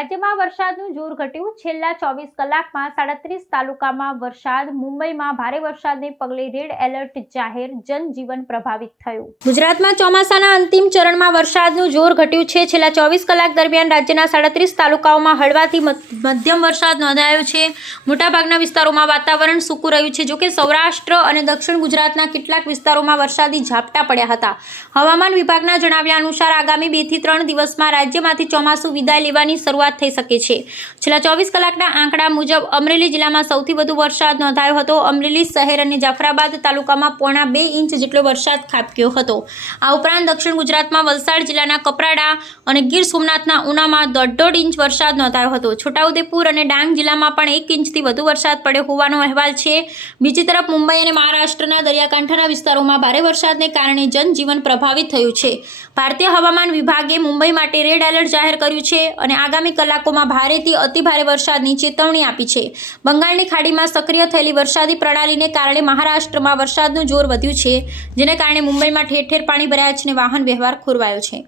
રાજ્યમાં વરસાદનું જોર ઘટ્યું. છેલ્લા ચોવીસ કલાકમાં સાડત્રીસ તાલુકામાં વરસાદ, મુંબઈમાં ભારે વરસાદને પગલે રેડ એલર્ટ જાહેર જનજીવન પ્રભાવિત થયું. ગુજરાતમાં ચોમાસાના અંતિમ ચરણમાં વરસાદનું જોર ઘટ્યું છે. છેલ્લા ચોવીસ કલાક દરમિયાન રાજ્યના સાડત્રીસ તાલુકાઓમાં હળવાથી મધ્યમ વરસાદ નોંધાયો છે. મોટાભાગના વિસ્તારોમાં વાતાવરણ સૂકું રહ્યું છે. જોકે સૌરાષ્ટ્ર અને દક્ષિણ ગુજરાતના કેટલાક વિસ્તારોમાં વરસાદી ઝાપટા પડ્યા હતા. હવામાન વિભાગના જણાવ્યા અનુસાર આગામી બેથી ત્રણ દિવસમાં રાજ્યમાંથી ચોમાસું વિદાય લેવાની શરૂઆત થઈ શકે છે. છેલ્લા ચોવીસ કલાકના આંકડા મુજબ અમરેલી જિલ્લામાં સૌથી વધુ વરસાદ નોંધાયો હતો. અમરેલી શહેર અને જાફરાબાદ તાલુકામાં પોણા બે ઇંચ જેટલો વરસાદ ખાબક્યો હતો. આ ઉપરાંત દક્ષિણ ગુજરાતમાં વલસાડ જિલ્લાના કપરાડા અને ગીર સોમનાથના ઉનામાં દોઢ દોઢ ઇંચ વરસાદ નોંધાયો હતો. છોટાઉદેપુર અને ડાંગ જિલ્લામાં પણ એક ઇંચથી વધુ વરસાદ પડ્યો હોવાનો અહેવાલ છે. બીજી તરફ મુંબઈ અને મહારાષ્ટ્રના દરિયાકાંઠાના વિસ્તારોમાં ભારે વરસાદને કારણે જનજીવન પ્રભાવિત થયું છે. ભારતીય હવામાન વિભાગે મુંબઈ માટે રેડ એલર્ટ જાહેર કર્યું છે અને આગામી કલાકોમાં ભારેથી અતિભારે વરસાદની ચેતવણી આપી છે. બંગાળની ખાડીમાં સક્રિય થયેલી વરસાદી પ્રણાલીને કારણે મહારાષ્ટ્રમાં વરસાદનું જોર વધ્યું છે, જેને કારણે મુંબઈમાં ઠેર ઠેર પાણી ભરાયા છે અને વાહન વ્યવહાર ખોરવાયો છે.